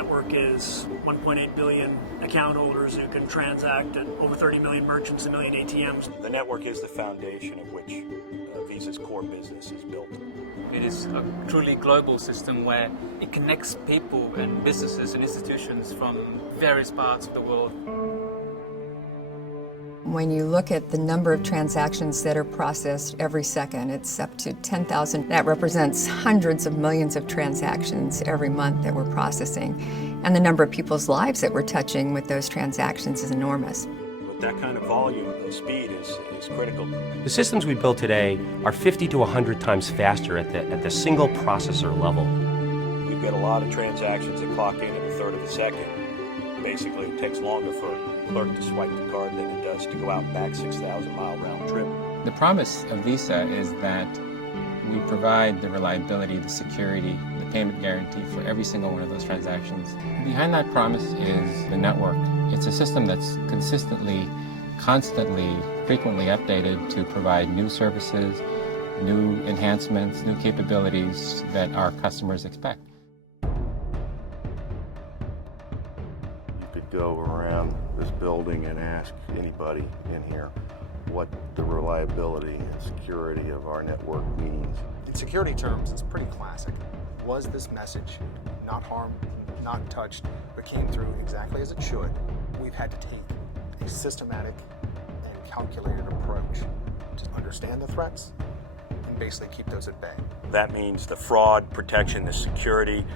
network is 1.8 billion account holders who can transact and over 30 million merchants, a million ATMs. The network is the foundation of which Visa's core business is built. It is a truly global system where it connects people and businesses and institutions from various parts of the world. When you look at the number of transactions that are processed every second, it's up to 10,000. That represents hundreds of millions of transactions every month that we're processing. And the number of people's lives that we're touching with those transactions is enormous. With that kind of volume, the speed is critical. The systems we build today are 50 to 100 times faster at the single processor level. We've got a lot of transactions that clock in at a third of a second. Basically, it takes longer for a clerk to swipe the card than it does to go out and back 6,000-mile round trip. The promise of Visa is that we provide the reliability, the security, the payment guarantee for every single one of those transactions. Behind that promise is the network. It's a system that's consistently, constantly, frequently updated to provide new services, new enhancements, new capabilities that our customers expect. Go around this building and ask anybody in here what the reliability and security of our network means. In security terms, it's pretty classic. Was this message not harmed, not touched, but came through exactly as it should? We've had to take a systematic and calculated approach to understand the threats and basically keep those at bay. That means the fraud, protection, the security,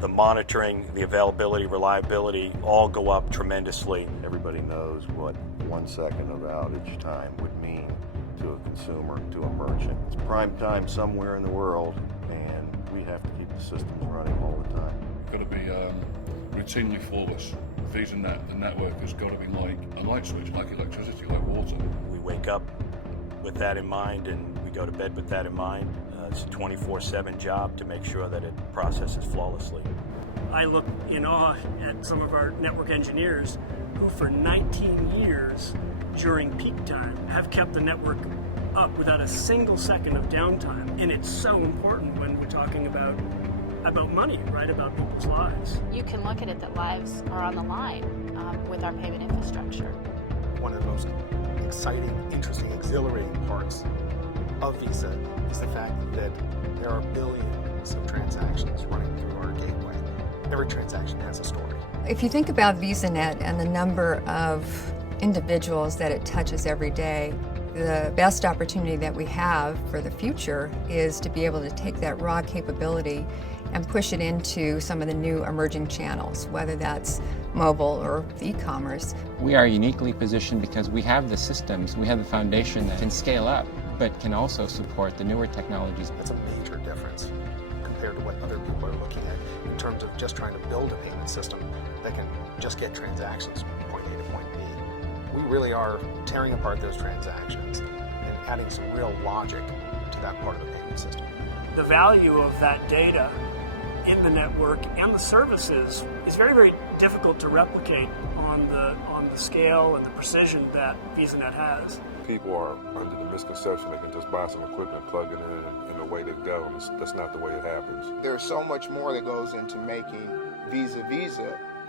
the monitoring, the availability, reliability, all go up tremendously. Everybody knows what 1 second of outage time would mean to a consumer, to a merchant. It's prime time somewhere in the world, and we have to keep the systems running all the time. It's got to be routinely flawless. VisaNet, the network, has got to be like a light switch, like electricity, like water. We wake up with that in mind, and we go to bed with that in mind. It's a 24/7 job to make sure that it processes flawlessly. I look in awe at some of our network engineers who for 19 years during peak time have kept the network up without a single second of downtime. And it's so important when we're talking about money, right? About people's lives. You can look at it that lives are on the line with our payment infrastructure. One of the most exciting, interesting, exhilarating parts of Visa is the fact that there are billions of transactions running through our gateway. Every transaction has a story. If you think about VisaNet and the number of individuals that it touches every day, the best opportunity that we have for the future is to be able to take that raw capability and push it into some of the new emerging channels, whether that's mobile or e-commerce. We are uniquely positioned because we have the systems, we have the foundation that can scale up, but can also support the newer technologies. That's a major difference compared to what other people are looking at in terms of just trying to build a payment system that can just get transactions from point A to point B. We really are tearing apart those transactions and adding some real logic to that part of the payment system. The value of that data in the network and the services is very, very difficult to replicate on the scale and the precision that VisaNet has. People are under the misconception they can just buy some equipment, plug it in, and away they go. That's not the way it happens. There's so much more that goes into making Visa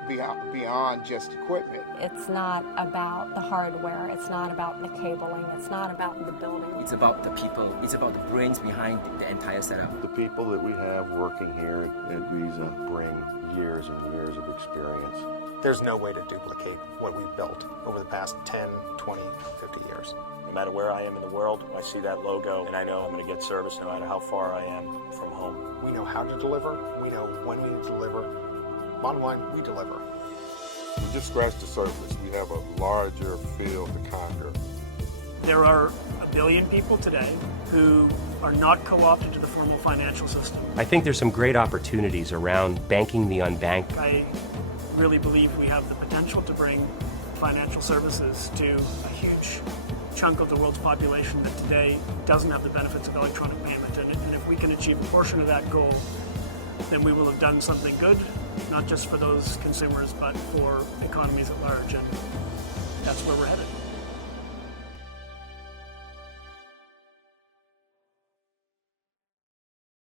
beyond just equipment. It's not about the hardware, it's not about the cabling, it's not about the building. It's about the people, it's about the brains behind the entire setup. The people that we have working here at Visa bring years and years of experience. There's no way to duplicate what we've built over the past 10, 20, 50 years. No matter where I am in the world, I see that logo and I know I'm going to get service no matter how far I am from home. We know how to deliver, we know when we need to deliver. Bottom line, we deliver. We just scratched the surface. We have a larger field to conquer. There are 1 billion people today who are not co-opted to the formal financial system. I think there's some great opportunities around banking the unbanked. I really believe we have the potential to bring financial services to a huge chunk of the world's population that today doesn't have the benefits of electronic payment. And if we can achieve a portion of that goal, then we will have done something good, not just for those consumers, but for economies at large. And that's where we're headed.